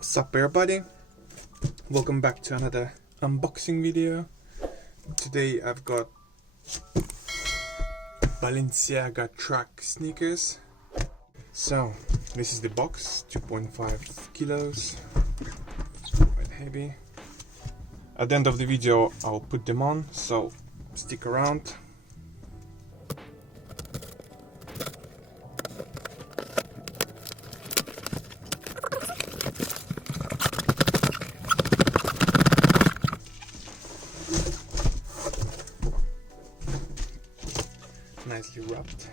What's up everybody, welcome back to another unboxing video. Today I've got Balenciaga Track sneakers. So this is the box, 2.5 kilos, it's quite heavy. At the end of the video I'll put them on, so stick around. Nicely wrapped.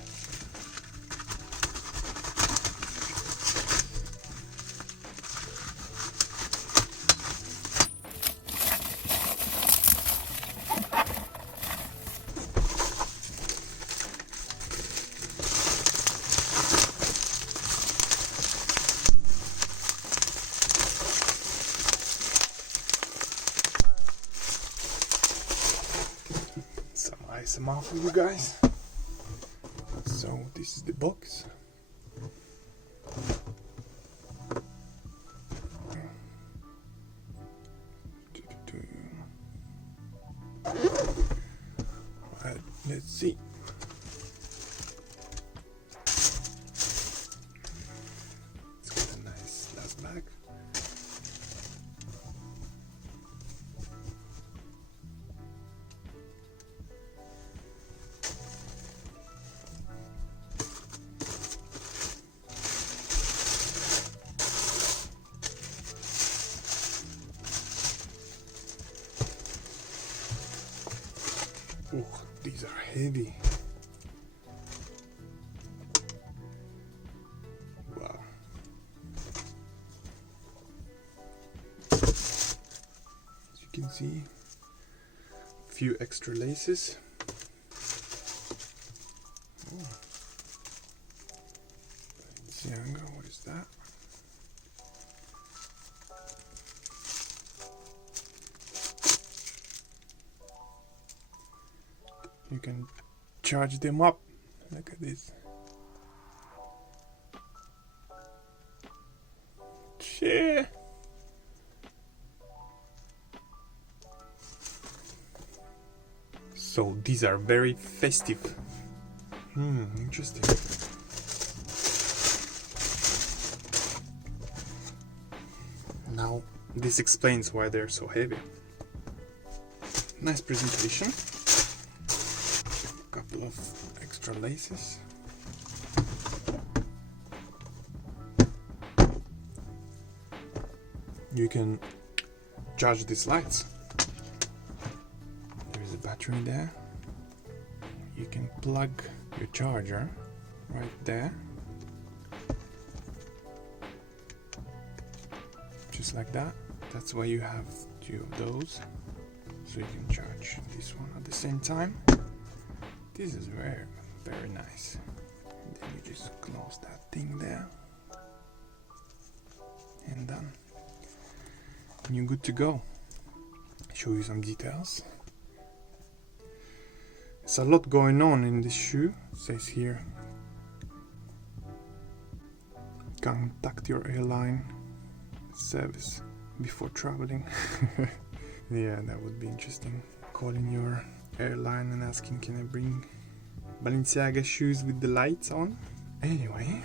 Some ASMR for you guys. So this is the box. Right, let's see. It's got a nice last bag. Oh, these are heavy. Wow. As you can see, a few extra laces. Oh. Balenciaga, what is that? You can charge them up. Look at this. Shit. So these are very festive. Interesting. Now this explains why they're so heavy. Nice presentation. Couple of extra laces. You can charge these lights. There is a battery there. You can plug your charger right there, just like that. That's why you have two of those, so you can charge this one at the same time. This is very, very nice. And then you just close that thing there. And done. And you're good to go. Show you some details. There's a lot going on in this shoe. It says here, contact your airline service before traveling. Yeah, that would be interesting. Calling your airline and asking, can I bring Balenciaga shoes with the lights on? Anyway,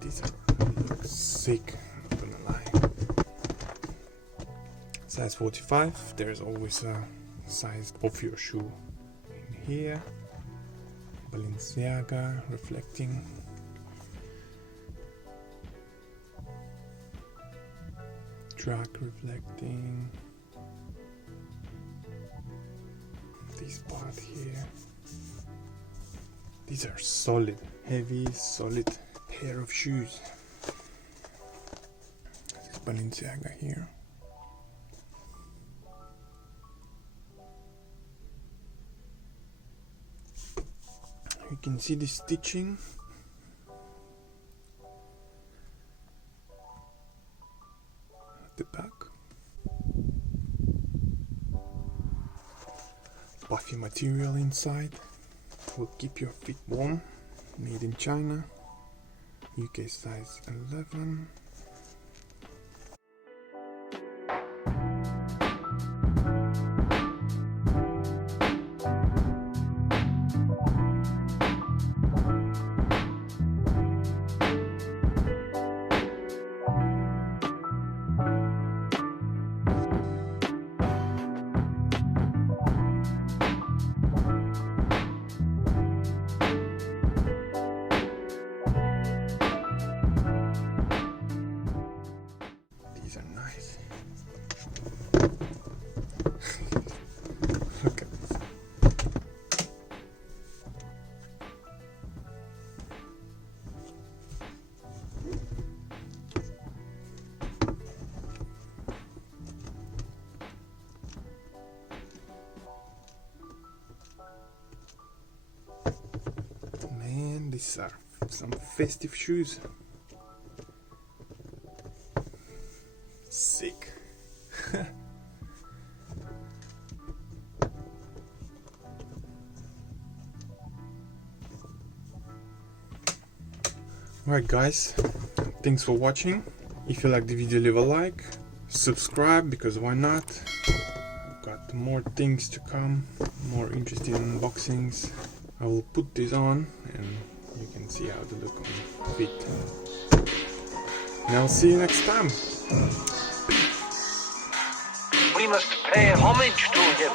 these look sick, I'm not gonna lie. Size 45, there's always a size of your shoe in here. Balenciaga reflecting. Track reflecting. This part here. These are solid, heavy, solid pair of shoes. This is Balenciaga here. You can see the stitching. At the back. Puffy material inside. Will keep your feet warm. Made in China. UK size 11. These are some festive shoes. Sick. Alright guys, thanks for watching. If you like the video, leave a like, subscribe, because why not? I've got more things to come, more interesting unboxings. I will put this on and you can see how they look on feet. And I'll see you next time. We must pay homage to him.